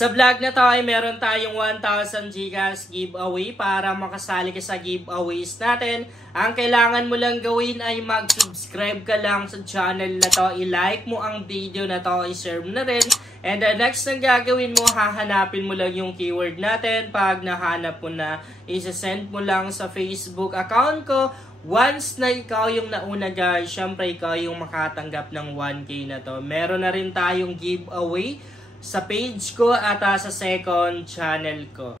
Sa vlog na to ay meron tayong 1,000 Gcash giveaway. Para makasali ka sa giveaways natin, ang kailangan mo lang gawin ay mag-subscribe ka lang sa channel na to, i-like mo ang video na to, i-share mo na rin. And the next na gagawin mo, hahanapin mo lang yung keyword natin. Pag nahanap mo na, isa-send mo lang sa Facebook account ko. Once na ikaw yung nauna guys, syempre ikaw yung makatanggap ng 1K na to. Meron na rin tayong giveaway sa page ko at sa second channel ko.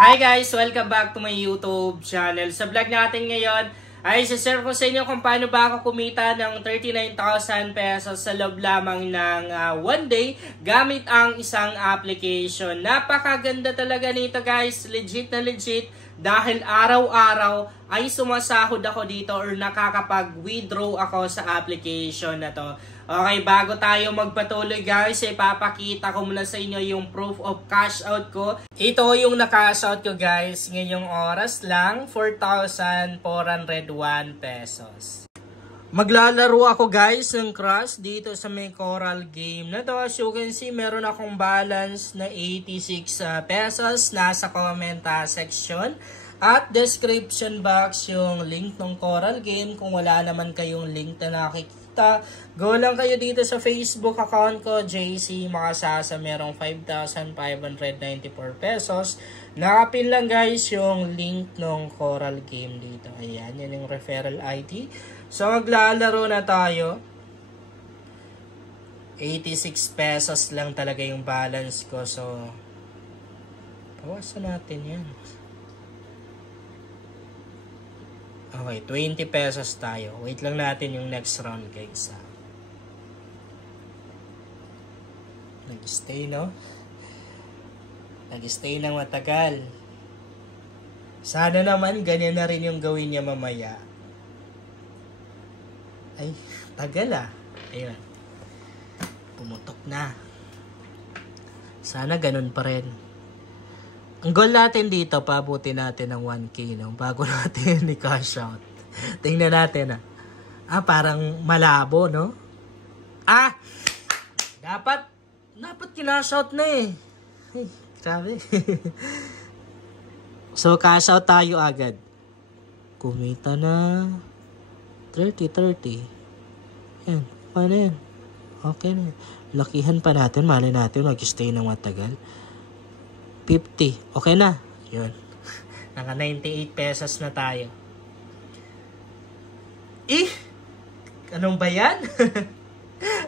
Hi guys! Welcome back to my YouTube channel. Sa vlog natin ngayon ay share ko sa inyo kung paano ba ako kumita ng 39,000 pesos sa loob lamang ng one day gamit ang isang application. Napakaganda talaga nito guys, legit na legit, dahil araw-araw ay sumasahod ako dito or nakakapag-withdraw ako sa application na to. Okay, bago tayo magpatuloy guys, ipapakita ko muna sa inyo yung proof of cash out ko. Ito yung na-cash out ko guys, ngayong oras lang, 4,401 pesos. Maglalaro ako guys ng Crush dito sa may Coral game na to. As you can see, meron akong balance na 86 pesos. Nasa comment section at description box yung link ng Coral game. Kung wala naman kayong link na nakikita, go lang kayo dito sa Facebook account ko, JC Makasasa. Merong 5,594 pesos. Nakapin lang guys yung link ng Coral game dito. Ayan, yan yung referral ID. So, maglalaro na tayo. 86 pesos lang talaga yung balance ko. So, bawasan natin yan. Okay, 20 pesos tayo. Wait lang natin yung next round guys. Nag-stay, no? Nag-stay ng matagal. Sana naman ganyan na rin yung gawin niya mamaya. Ay, tagal Ayun. Pumutok na. Sana ganun pa rin. Ang goal natin dito, pabuti natin ng 1K, no? Bago natin i-cash out. Tingnan natin, parang malabo, no? Dapat kinash out na eh. Ay, grabe. So, cash out tayo agad. Kumita na 30. Yan, paano yan? Okay na. Lakihan pa natin, mali natin, mag-stay ng matagal. 50. Okay na. Yun. Naka 98 pesos na tayo. Anong ba yan?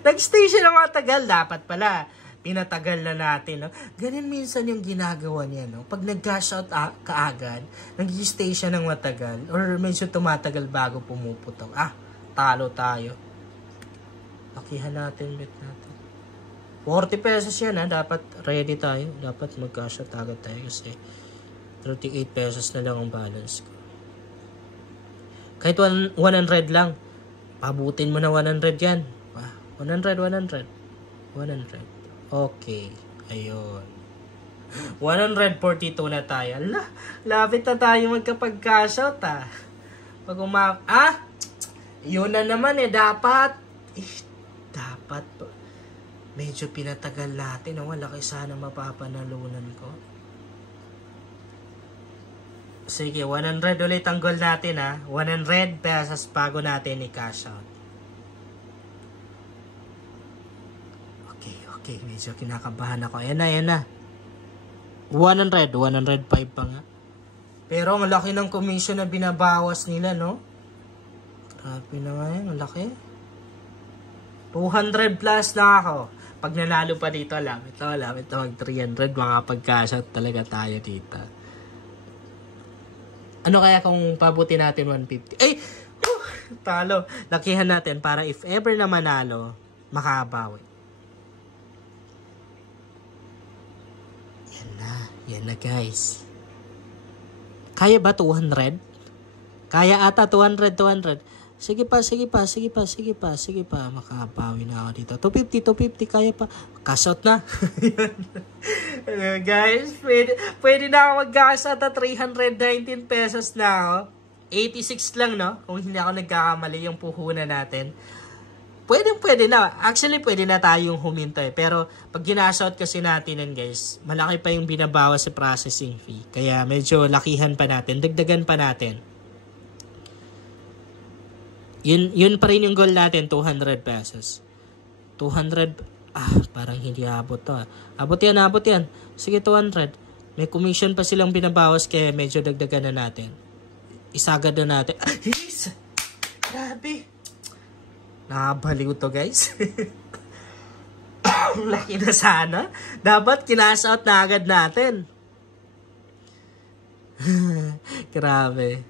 Nag-stay siya ng matagal. Dapat pala, pinatagal na natin. No? Ganun minsan yung ginagawa niya. No? Pag nag-cash out kaagad, nag-stay siya ng matagal. Or medyo tumatagal bago pumuputok. Talo tayo. Lakihan natin, bet natin. 40 pesos yan dapat ready tayo. Dapat mag-cash out agad tayo kasi 38 pesos na lang ang balance ko. Kahit 100 lang. Pabutin mo na 100 yan. 100. Okay. Ayun. 142 na tayo. Lapit na tayo magkapag-cash out Pag yun na naman dapat. Dapat medyo pinatagal natin. Malaki sana mapapanalunan ko. Sige, 100 ulit ang goal natin 100 pesos bago natin i-cash out. Okay. Medyo kinakabahan ako. Ayan na. 105 pa nga. Pero ang laki ng commission na binabawas nila, no? Grabe na nga yan. Ang laki. 200 plus na ako. Pag nanalo pa dito, lamit na mag 300, makapag-cash out talaga tayo dito. Ano kaya kung pabuti natin 150? Talo. Lakihan natin para if ever na manalo, makabawi. Yan na guys. Kaya ba 200? Kaya ata 200. Sige pa. Makabawi na ako dito. 250. Kaya pa. Cash out na. Guys, pwede na ako mag-cash out at 319 pesos na ako. 86 lang, no? Kung hindi ako nagkakamali yung puhunan natin. Pwede na. Actually, pwede na tayong huminto eh. Pero pag ginashot kasi natin yan guys, malaki pa yung binabawas sa processing fee. Kaya medyo lakihan pa natin. Dagdagan pa natin. Yun pa rin yung goal natin, 200 pesos. 200, parang hindi abot to. Abot yan. Sige, 200. May commission pa silang binabawas kaya medyo dagdagan na natin. Isagad na natin. Yes! Grabe! Nakabaliw to guys. Laki na sana. Dapat kinash out na agad natin. Grabe.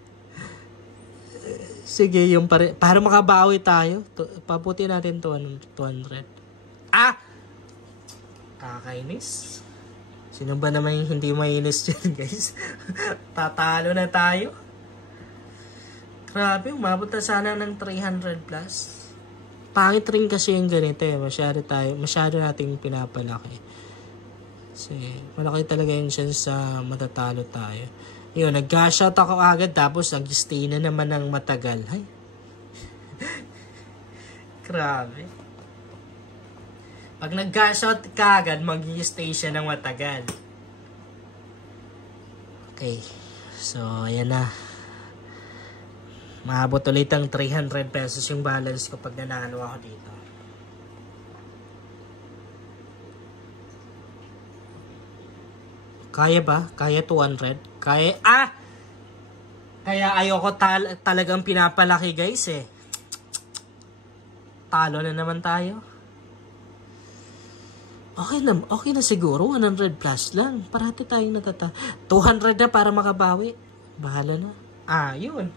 Sige, yung para makabawi tayo. Paputi natin 200. Kakainis. Sino ba naman yung hindi mainis dyan guys? Tatalo na tayo. Grabe, umabot na sana ng 300 plus. Pangit rin kasi yung ganito eh. Masyado nating pinapalaki. Kasi malaki talaga yung chance sa matatalo tayo. Yun, nag-cash out ako agad tapos nag-stay na naman ng matagal. Ay. Grabe. Pag nag-cash out ka agad, mag-stay siya ng matagal. Okay. So, ayan na. Maabot ulit ang 300 pesos yung balance ko pag nanalo ako dito. Kaya ba? Kaya 200? Kaya, Kaya ayoko talagang pinapalaki guys eh. Talo na naman tayo. Okay na siguro. 100 plus lang. Parati tayong 200 na para makabawi. Bahala na. Yun.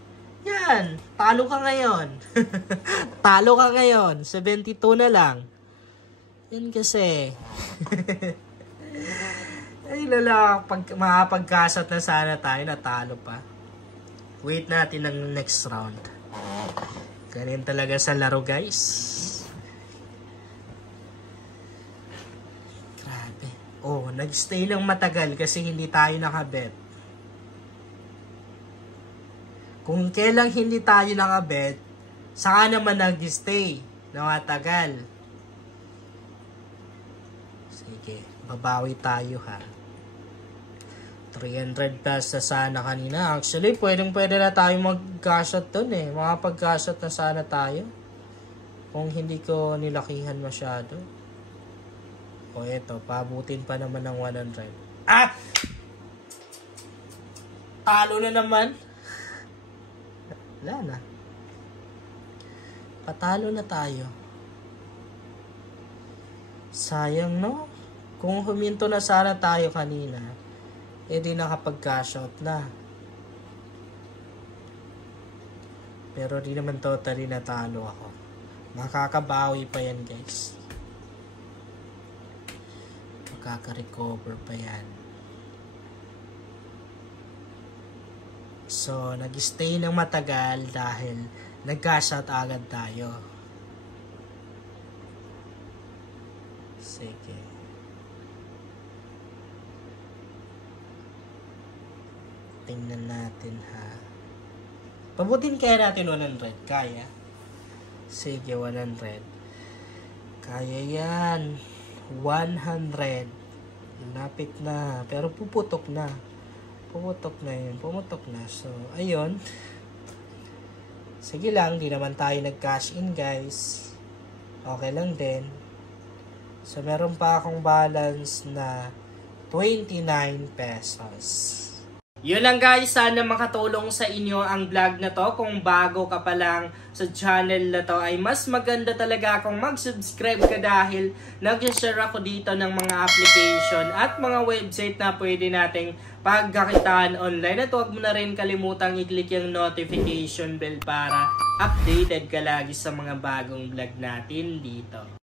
Yan, talo ka ngayon. Talo ka ngayon. 72 na lang. Yan kasi. Ay lala, makapag-cash na sana tayo, natalo pa. Wait natin ng next round. Ganyan talaga sa laro guys. Grabe. Nag-stay ng matagal kasi hindi tayo nakabet. Kung kailang hindi tayo nakabet, saka naman nag-stay na matagal. Sige, babawi tayo ha. 300 plus na sana kanina. Actually, pwede na tayo mag-cash out dun eh. Makapag-cash out na sana tayo. Kung hindi ko nilakihan masyado. Eto, pabutin pa naman ng 100. Talo na naman. Wala na. Patalo na tayo. Sayang no? Kung huminto na sana tayo kanina, di nakapag-cash out na. Pero di naman totally natalo ako. Makakabawi pa yan guys. Makaka-recover pa yan. So, nag-stay ng matagal dahil nag-cash out agad tayo. Sige. Tingnan natin ha. Pabutin kaya natin 100. Kaya? Sige, 100. Kaya yan. 100. Lapit na. Pero puputok na. Pumutok na yun. Pumutok na. So, ayun. Sige lang. Di naman tayo nag-cash in, guys. Okay lang din. So, meron pa akong balance na 29 pesos. Yun lang guys. Sana makatulong sa inyo ang vlog na to. Kung bago ka pa lang sa channel na to, ay mas maganda talaga kung mag-subscribe ka dahil nag-share ako dito ng mga application at mga website na pwede nating pagkakitaan online. At huwag mo na rin kalimutang i-click yung notification bell para updated ka lagi sa mga bagong vlog natin dito.